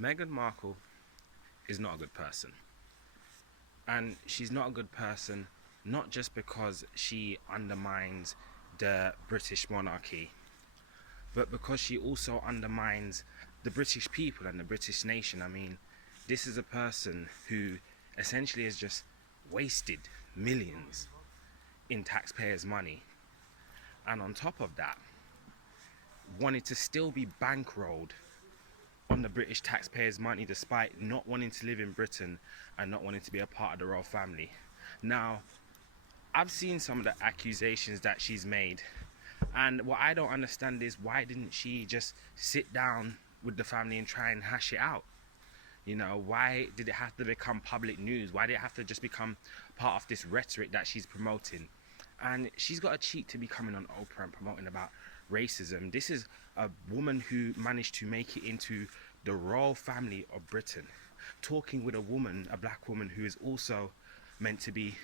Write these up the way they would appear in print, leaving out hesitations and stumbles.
Meghan Markle is not a good person. And she's not a good person not just because she undermines the British monarchy, but because she also undermines the British people and the British nation. I mean, this is a person who essentially has just wasted millions in taxpayers' money. And on top of that, wanted to still be bankrolled on the British taxpayers' money despite not wanting to live in Britain and not wanting to be a part of the royal family. Now, I've seen some of the accusations that she's made, and what I don't understand is why didn't she just sit down with the family and try and hash it out? You know, why did it have to become public news? Why did it have to just become part of this rhetoric that she's promoting? And she's got a cheek to be coming on Oprah and promoting about racism. This is a woman who managed to make it into the royal family of Britain, talking with a woman, a black woman, who is also meant to be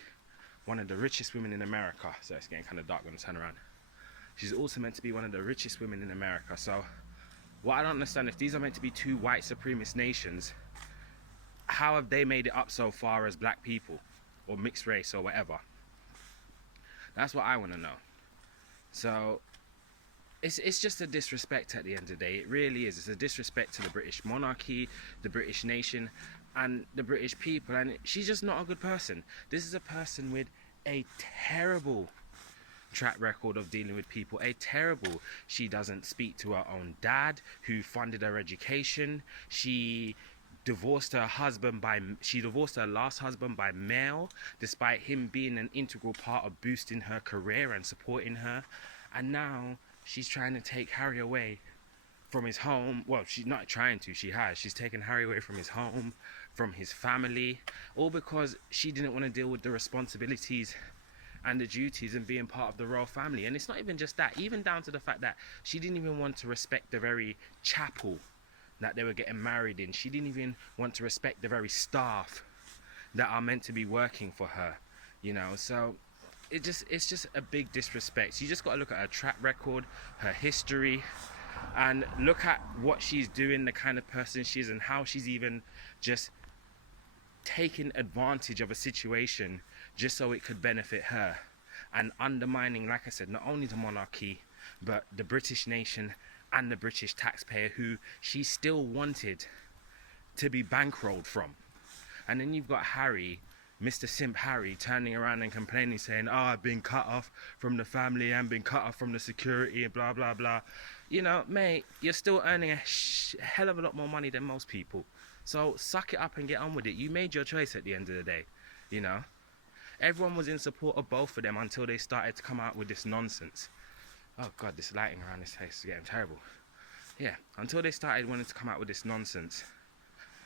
one of the richest women in America. So it's getting kind of dark when I turn around. She's also meant to be one of the richest women in America. So what I don't understand, if these are meant to be two white supremacist nations, how have they made it up so far as black people or mixed race or whatever? That's what I want to know. So it's just a disrespect at the end of the day. It really is. It's a disrespect to the British monarchy, the British nation, and the British people. And she's just not a good person. This is a person with a terrible track record of dealing with people. She doesn't speak to her own dad, who funded her education. She divorced her last husband by mail, despite him being an integral part of boosting her career and supporting her. And now she's trying to take Harry away from his home. Well, she's not trying to, she has. She's taken Harry away from his home, from his family, all because she didn't want to deal with the responsibilities and the duties and being part of the royal family. And it's not even just that, even down to the fact that she didn't even want to respect the very chapel that they were getting married in. She didn't even want to respect the very staff that are meant to be working for her, you know. So it's just a big disrespect. You just got to look at her track record, her history, and look at what she's doing, the kind of person she is, and how she's even just taking advantage of a situation just so it could benefit her, and undermining, like I said, not only the monarchy but the British nation and the British taxpayer, who she still wanted to be bankrolled from. And then you've got Harry, Mr. Simp Harry, turning around and complaining, saying, "Oh, I've been cut off from the family and been cut off from the security and blah blah blah." You know, mate, you're still earning a hell of a lot more money than most people. So suck it up and get on with it. You made your choice at the end of the day, you know. Everyone was in support of both of them until they started to come out with this nonsense. Oh God, this lighting around this place is getting terrible. Yeah, until they started wanting to come out with this nonsense,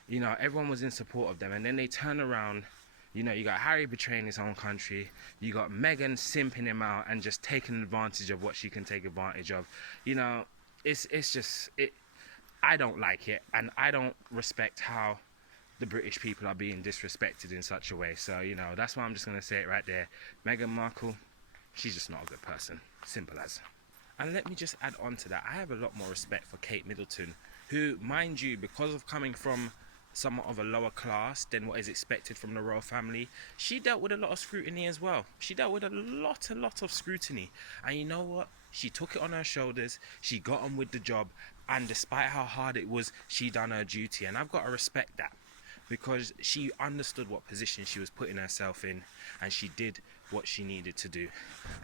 you know, everyone was in support of them. And then they turn around, you know, you got Harry betraying his own country, you got Meghan simping him out and just taking advantage of what she can take advantage of. You know, it's just, I don't like it, and I don't respect how the British people are being disrespected in such a way. So, you know, that's why I'm just going to say it right there. Meghan Markle, she's just not a good person. Simple as. And let me just add on to that, I have a lot more respect for Kate Middleton, who, mind you, because of coming from somewhat of a lower class than what is expected from the royal family, she dealt with a lot of scrutiny as well. She dealt with a lot of scrutiny. And you know what? She took it on her shoulders, she got on with the job, and despite how hard it was, she done her duty. And I've got to respect that, because she understood what position she was putting herself in, and she did what she needed to do.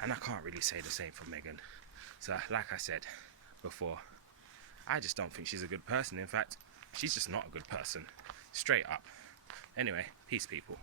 And I can't really say the same for Meghan. So, like I said before, I just don't think she's a good person. In fact, she's just not a good person. Straight up. Anyway, peace, people.